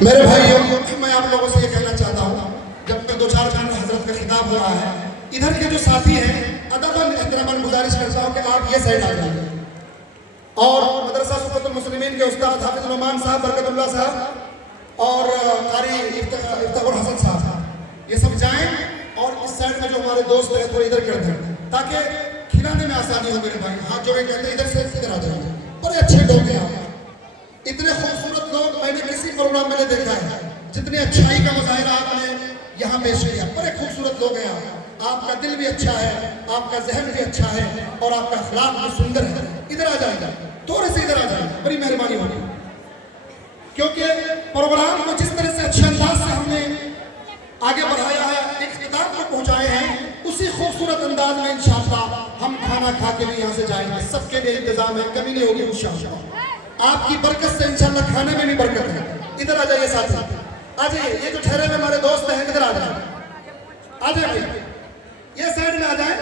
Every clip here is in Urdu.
میرے بھائیوں، میں آپ لوگوں سے یہ کہنا چاہتا ہوں، جب کہ دو چار جان حضرت کا خطاب ہو رہا ہے، ادھر کے جو ساتھی ہیں ادباً احتراماً گزارش کرتا ہوں کہ آپ یہ سائڈ آ جائیں، اور مدرسہ صفوت المسلمین کے استاد حافظ نعمان صاحب، برکت اللہ صاحب اور قاری افتخار حسن صاحب یہ سب جائیں، اور اس سائڈ میں جو ہمارے دوست ہیں تھوڑے ادھر کر دیں تاکہ کھلانے میں آسانی ہو۔ میرے بھائی ہاتھ جوڑے کہتے ہیں ادھر سے ادھر آ جائیں، بڑے اچھے لوگ ہیں آپ، اتنے خوبصورت لوگ میں نے کسی پروگرام میں نے دیکھا ہے، جتنے اچھائی کا مظاہرہ آپ نے یہاں پیش کیا، بڑے خوبصورت لوگ ہیں آپ کا دل بھی اچھا ہے، آپ کا ذہن بھی اچھا ہے، اور آپ کا اخلاق بھی سندر ہے۔ ادھر آ جائیں گا، تھوڑے سے ادھر آ جائیں گا، بڑی مہربانی ہوگی، کیونکہ پروگرام کو جس طرح سے اچھے انداز سے ہم نے آگے بڑھایا ہے، اختتام کو پہنچائے ہیں، اسی خوبصورت انداز میں انشاءاللہ ہم کھانا کھا کے بھی یہاں سے جائیں گے۔ سب کے لیے انتظام ہے، کمی نہیں ہوگی انشاءاللہ، آپ کی برکت سے انشاءاللہ کھانے میں بھی برکت ہے۔ ادھر آ جائیے ساتھی، آ جائیے، یہ جو ٹھہرے ہوئے ہمارے دوست ہیں ادھر آ جائیں، آ جائیں بھائی، یہ سائڈ میں آ جائیں،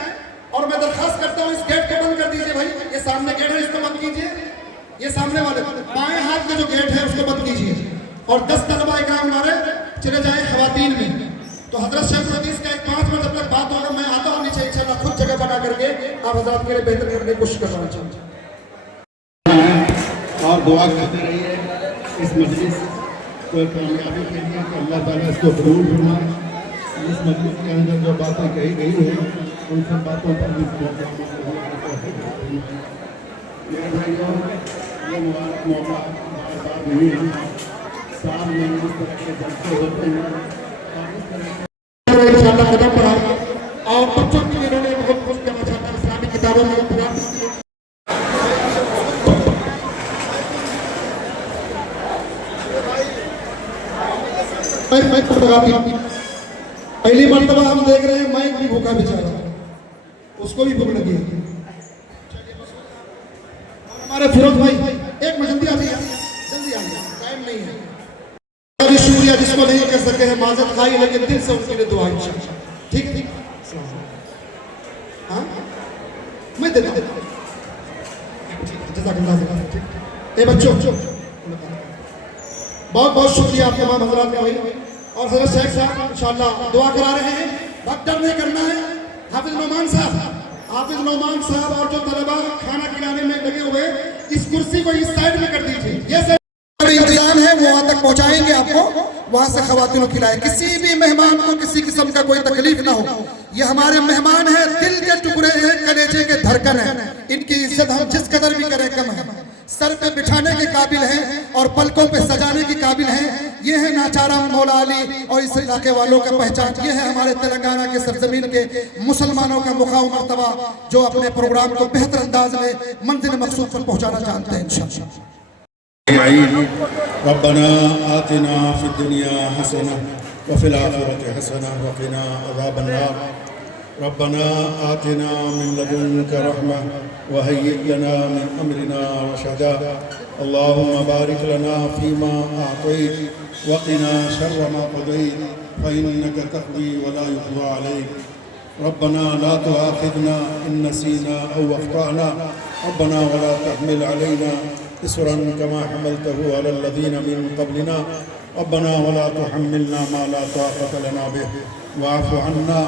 اور میں درخواست کرتا ہوں اس گیٹ کو بند کر دیجئے بھائی، یہ سامنے گیٹ ہے اس کو بند کیجئے، یہ سامنے والے بائیں ہاتھ میں جو گیٹ ہے اس کو بند کیجئے، اور 10 طلبہ اکرام ہمارے چلے جائیں خواتین میں۔ تو حضرت شیخ الحدیث کا ایک 5 منٹ جب تک بات ہوگا، میں آتا ہوں نیچے انشاءاللہ، خود جگہ بنا کر کے آپ حضرات کے لیے بہتر کرنے کی کوشش کرنا چاہتا ہوں۔ اور دعا کرتے رہیے اس مجلس کو کامیابی کے لیے کہ اللہ تعالیٰ اس کو قبول فرمائے۔ اس مجلس کے اندر جو باتیں کہی گئی ہیں ان سب باتوں پر بھی میرے بھائیوں، یہ مبارک موقع بار بار نہیں ہے، سال میں اس طرح کے جلسے ہوتے ہیں، اور اس طرح انشاءاللہ قدم بڑھائیں، اور بچوں کے لیے انہوں نے بہت کچھ کیا ماشاءاللہ اسلامی کتابوں میں پہلی مرتبہ ہم دیکھ رہے ہیں مائک بھی بھوکا بیچارہ، اس کو بھی بھوک لگی ہے۔ ہمارے فیروز بھائی ایک منٹ جلدی آ جائیے، جلدی آئیے، ٹائم نہیں ہے۔ ابھی شکریہ جس کو نہیں کر سکے ہیں معذرت خواہی، لیکن دل سے ان کے لیے دعا انشاءاللہ، ٹھیک ٹھیک، ہاں میں دیتا ہوں، جزاک اللہ خیر۔ اے بچوں بہت بہت شکریہ آپ تمام حضرات کا بھائی، اور حضرت شیخ صاحب انشاءاللہ دعا کرا رہے ہیں، وقت ڈر نہیں کرنا ہے۔ حافظ نعمان صاحب اور جو طلبہ کھانا کھلانے میں لگے ہوئے، اس کرسی کو اس سائڈ میں کر دیجئے، یہ سائڈ انتظام ہے، وہ وہاں تک پہنچائیں گے آپ کو، وہاں سے خواتین کو کھلائیں، کسی بھی مہمان کو کسی قسم کا کوئی تکلیف نہ ہو۔ یہ ہمارے مہمان ہیں، دل کے ٹکڑے ہیں، کلیجے کے دھڑکن ہیں، ان کی عزت ہم جس قدر بھی کریں کم ہے۔ سر پہ بٹھانے کے قابل ہیں اور پلکوں پہ سجانے کے قابل ہیں، یہ ہے ناچارہ مولا علی اور اس علاقے والوں کا پہچان، یہ ہے ہمارے تلنگانہ کے سرزمین کے مسلمانوں کا مقام و مرتبہ، جو اپنے پروگرام کو بہتر انداز میں منزل مقصود پر پہنچانا چاہتے ہیں انشاءاللہ۔ ربنا آتنا في الدنيا حسنة وفي الآخرة حسنة وقنا عذاب النار ربنا آتنا من لدنك رحمة وهيئ لنا من أمرنا رشدا اللهم بارك لنا فيما أعطيت وقنا شر ما قضيت فإنك تقضي ولا يقضى عليك ربنا لا تؤاخذنا إن نسينا أو أخطأنا ربنا ولا تحمل علينا إصرا كما حملته على الذين من قبلنا ربنا ولا تحملنا ما لا طاقة لنا به واعف عنا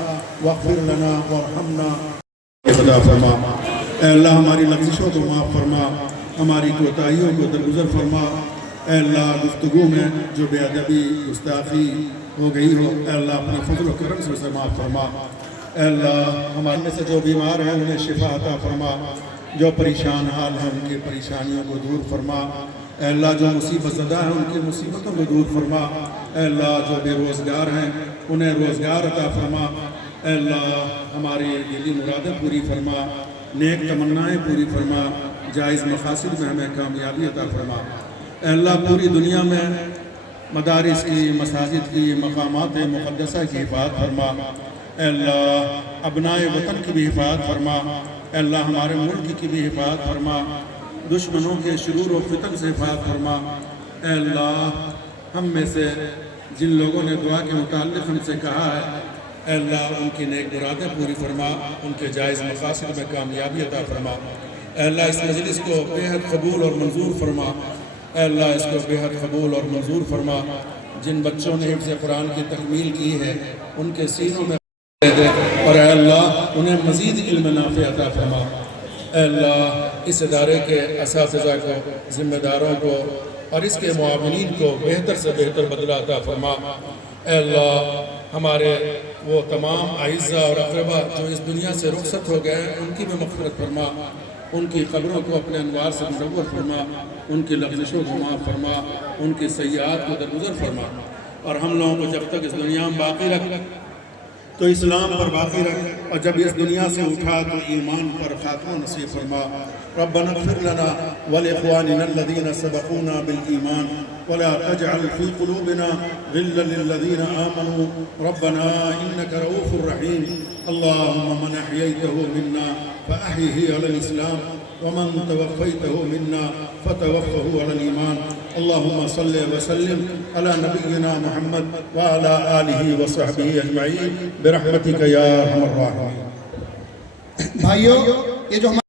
واغفر لنا وارحمنا خدا فرما اے اللہ ہماری لغزشوں کو معاف فرما، ہماری کوتاہیوں کو درگزر فرما۔ اے اللہ گفتگو میں جو بے ادبی گستاخی ہو گئی ہو، اے اللہ اپنے فضل و کرم سے اسے معاف فرما۔ اے اللہ ہمارے میں سے جو بیمار ہیں انہیں شفا عطا فرما، جو پریشان حال ہیں ان کی پریشانیوں کو دور فرما۔ اے اللہ جو مصیبت زدہ ہیں ان کی مصیبتوں کو دور فرما۔ اے اللہ جو بے روزگار ہیں انہیں روزگار عطا فرما۔ اے اللہ ہماری دلی مرادیں پوری فرما، نیک تمنائیں پوری فرما، جائز مقاصد میں ہمیں کامیابی عطا فرما۔ اے اللہ پوری دنیا میں مدارس کی، مساجد کی، مقامات مقدسہ کی حفاظت فرما۔ اے اللہ ابنائے وطن کی بھی حفاظت فرما۔ اے اللہ ہمارے ملک کی بھی حفاظت فرما، دشمنوں کے شرور و فتن سے حفاظت فرما۔ اے اللہ ہم میں سے جن لوگوں نے دعا کے متعلق ہم سے کہا ہے، اے اللہ ان کی نیک مرادیں پوری فرما، ان کے جائز مقاصد میں کامیابی عطا فرما۔ اے اللہ اس مجلس کو بے حد قبول اور منظور فرما۔ اے اللہ اس کو بے حد قبول اور منظور فرما. جن بچوں نے حفظ قرآن کی تکمیل کی ہے ان کے سینوں میں دے دے اور اے اللہ انہیں مزید علم نافع عطا فرما. اے اللہ اس ادارے کے اساتذہ کو، ذمہ داروں کو اور اس کے معاونین کو بہتر سے بہتر بدلہ عطا فرما. اے اللہ ہمارے وہ تمام اعزہ اور اقربا جو اس دنیا سے رخصت ہو گئے ان کی بھی مغفرت فرما، ان کی قبروں کو اپنے انوار سے منور فرما، ان کی لغزشوں کو معاف فرما، ان کی سیئات کو درگزر فرما. اور ہم لوگوں کو جب تک اس دنیا میں باقی رکھ تو اسلام پر باقی رکھ، اور جب اس دنیا سے اٹھا تو ایمان پر خاتمہ نصیب فرما. ربنا اغفر لنا ولإخواننا الذين سبقونا بالإيمان ولا تجعل في قلوبنا غلا للذين آمنوا ربنا إنك رؤوف رحيم. اللهم من أحييته منا فأحيه على الإسلام ومن توفيته منا فتوفه على الإيمان. اللهم صل وسلم على نبينا محمد وعلى آله وصحبه أجمعين برحمتك يا أرحم الراحمين. بھائیو، یہ جو